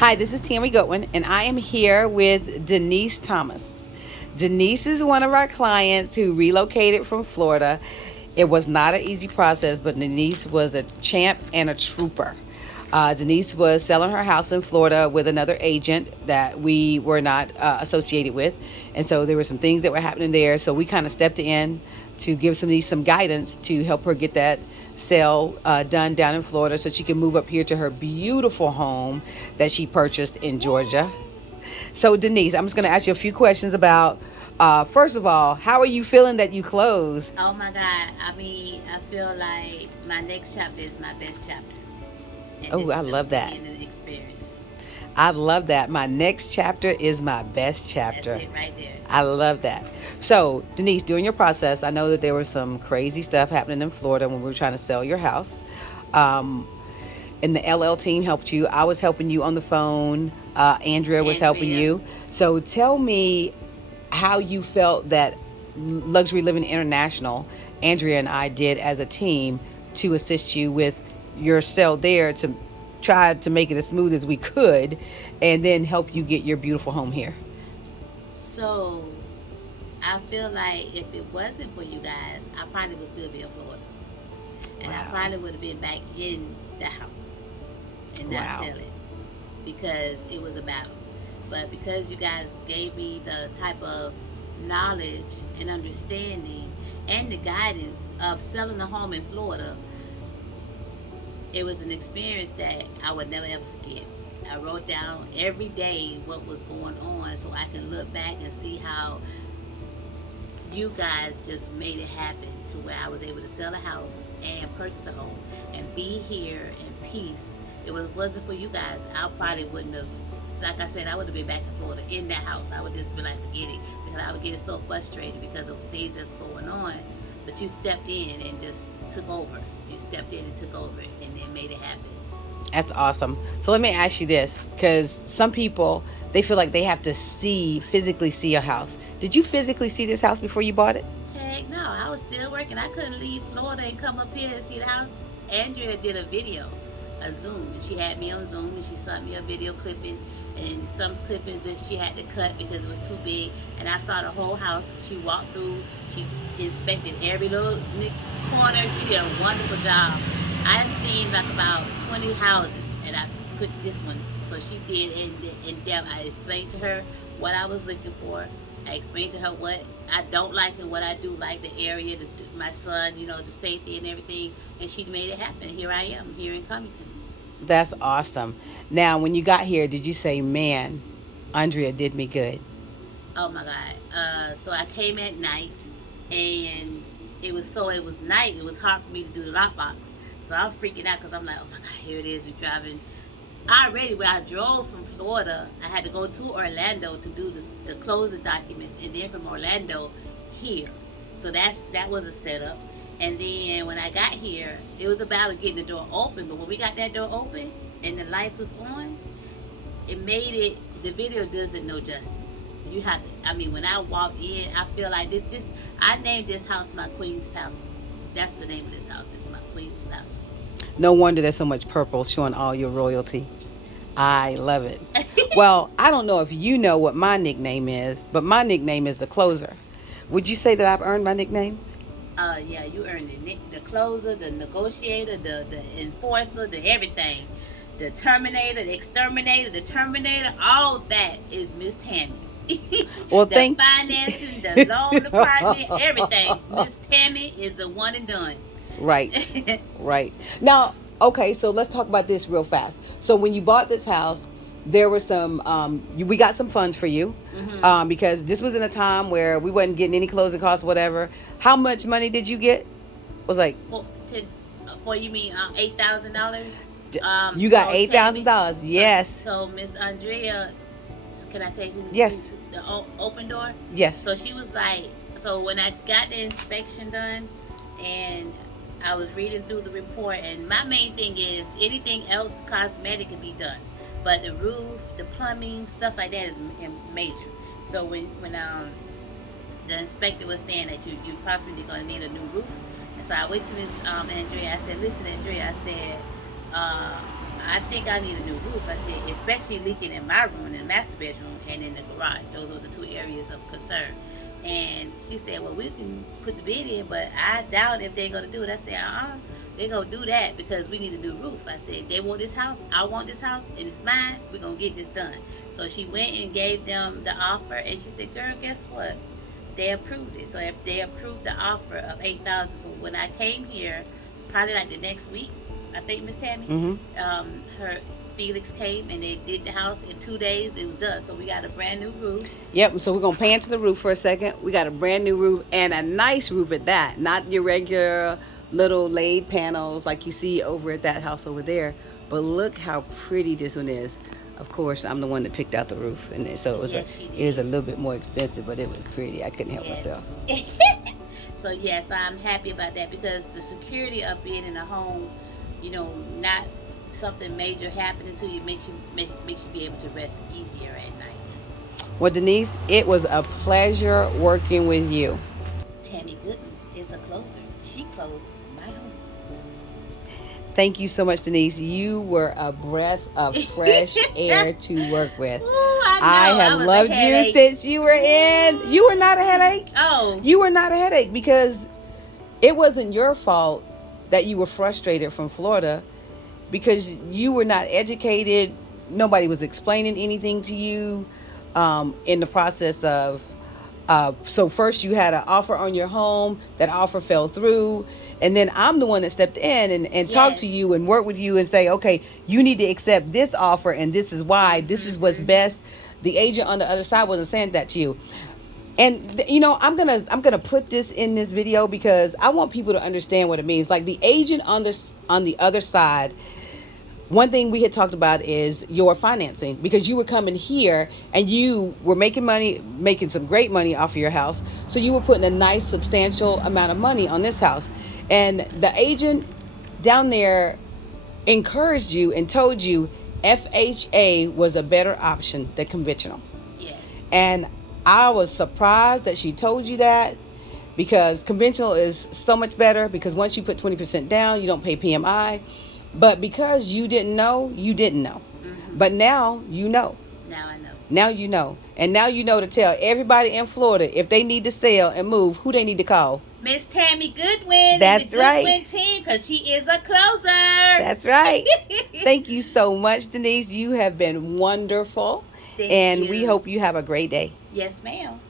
Hi, this is Tami Goodwin, and I am here with Denise Thomas. Denise is one of our clients who relocated from Florida. It was not an easy process, but Denise was a champ and a trooper. Denise was selling her house in Florida with another agent that we were not associated with. And so there were some things that were happening there. So we kind of stepped in to give Denise some guidance to help her get that sale done down in Florida so she can move up here to her beautiful home that she purchased in Georgia. So Denise, I'm just going to ask you a few questions about, first of all, how are you feeling that you closed? Oh my God. I mean, I feel like my next chapter is my best chapter. And Oh, this I is the love that. beginning of the experience. I love that. My next chapter is my best That's chapter. it right there. I love that. So, Denise, during your process, I know that there was some crazy stuff happening in Florida when we were trying to sell your house. Um, and the LL team helped you. I was helping you on the phone. Andrea was helping Andrea. you. So, tell me how you felt that Luxury Living International, Andrea and I did as a team to assist you with your sale there to try to make it as smooth as we could and then help you get your beautiful home here. So I feel like if it wasn't for you guys, I probably would still be in Florida. And I Wow. probably would have been back in the house and not Wow. sell it because it was a battle. But because you guys gave me the type of knowledge and understanding and the guidance of selling a home in Florida, it was an experience that I would never ever forget. I wrote down every day what was going on so I can look back and see how you guys just made it happen to where I was able to sell a house and purchase a home and be here in peace. It wasn't for you guys, I probably wouldn't have. Like I said, I would have been back in Florida in that house. I would just be like, forget it, because I would get so frustrated because of things that's going on. But you stepped in and just took over. You stepped in and took over and then made it happen. That's awesome. So let me ask you this, because some people they feel like they have to physically see a house. Did you physically see this house before you bought it? Heck no, I was still working. I couldn't leave Florida and come up here and see the house. Andrea did a video, a Zoom, and she had me on Zoom and she sent me a video clipping and some clippings that she had to cut because it was too big. And I saw the whole house. She walked through, she inspected every little corner. She did a wonderful job. I've seen like about 20 houses and I put this one. So she did in depth. I explained to her what I was looking for. I explained to her what I don't like and what I do like, the area, my son, the safety and everything. And she made it happen. Here I am, here in Covington. That's awesome. Now, when you got here, did you say, "Man, Andrea did me good"? Oh my God. So I came at night and it was night. It was hard for me to do the lockbox. So I'm freaking out because I'm like, oh my God, here it is. We're driving. Already when I drove from Florida, I had to go to Orlando to do the closing documents, and then from Orlando here. So that was a setup. And then when I got here, it was about getting the door open. But when we got that door open and the lights was on, it made it. The video doesn't know justice. You have to. I mean, when I walked in, I feel like this. I named this house my Queen's Palace. That's the name of this house. It's my Queen's Palace. No wonder there's so much purple showing all your royalty. I love it. Well, I don't know if you know what my nickname is, but my nickname is the closer. Would you say that I've earned my nickname? Yeah, you earned the closer, the negotiator, the enforcer, the everything. The terminator, the exterminator, the terminator, all that is Miss Tammy. Well, The financing, the loan department, everything. Miss Tammy is a one and done. Right, right. Now, okay, so let's talk about this real fast. So when you bought this house, there were some, we got some funds for you, Mm-hmm. because this was in a time where we wasn't getting any closing costs, whatever. How much money did you get? Was like, For you mean $8,000? you got So $8,000. Yes, so Miss Andrea, can I take yes, the open door? yes. So she was like, so when I got the inspection done, and I was reading through the report, and my main thing is anything else cosmetic can be done, but the roof, the plumbing, stuff like that is major. So when the inspector was saying that you possibly going to need a new roof, and so I went to Miss Andrea. I said, listen, Andrea, I said, I think I need a new roof. I said, especially leaking in my room, in the master bedroom, and in the garage. Those were the two areas of concern. And she said, well, we can put the bid in, but I doubt if they're going to do it. I said, they're going to do that because we need a new roof. I said, they want this house, I want this house, and it's mine. We're going to get this done. So she went and gave them the offer, and she said, girl, guess what? They approved it. So if they approved the offer of 8,000, so when I came here, probably like the next week, I think, Miss Tammy, her Felix came and they did the house in 2 days. It was done. So we got a brand new roof. Yep. So we're gonna pan to the roof for a second. We got a brand new roof and a nice roof at that. Not your regular little laid panels like you see over at that house over there. But look how pretty this one is. Of course, I'm the one that picked out the roof, and so it was it was a little bit more expensive, but it was pretty. I couldn't help myself. So yes, I'm happy about that because the security of being in a home, not something major happening to you makes you be able to rest easier at night. Well, Denise, it was a pleasure working with you. Tami Goodwin is a closer. She closed my home. Thank you so much, Denise. You were a breath of fresh air to work with. Ooh, I have loved you since you were in. You were not a headache. Oh. You were not a headache because it wasn't your fault that you were frustrated from Florida because you were not educated. Nobody was explaining anything to you in the process of so first you had an offer on your home, that offer fell through, and then I'm the one that stepped in and talked to you and worked with you and say, okay, you need to accept this offer and this is why, this is what's best. The agent on the other side wasn't saying that to you. And I'm gonna put this in this video because I want people to understand what it means. Like the agent on the other side, one thing we had talked about is your financing, because you were coming here and you were making money, making some great money off of your house. So you were putting a nice substantial amount of money on this house. And the agent down there encouraged you and told you FHA was a better option than conventional. Yes. And I was surprised that she told you that, because conventional is so much better, because once you put 20% down, you don't pay PMI. But because you didn't know, you didn't know. But now you know. Now I know. Now you know. And now you know to tell everybody in Florida, if they need to sell and move, who they need to call. Miss Tami Goodwin. That's and the right. Goodwin team, because she is a closer. That's right. Thank you so much, Denise. You have been wonderful. Thank and you. we hope you have a great day. Yes, ma'am.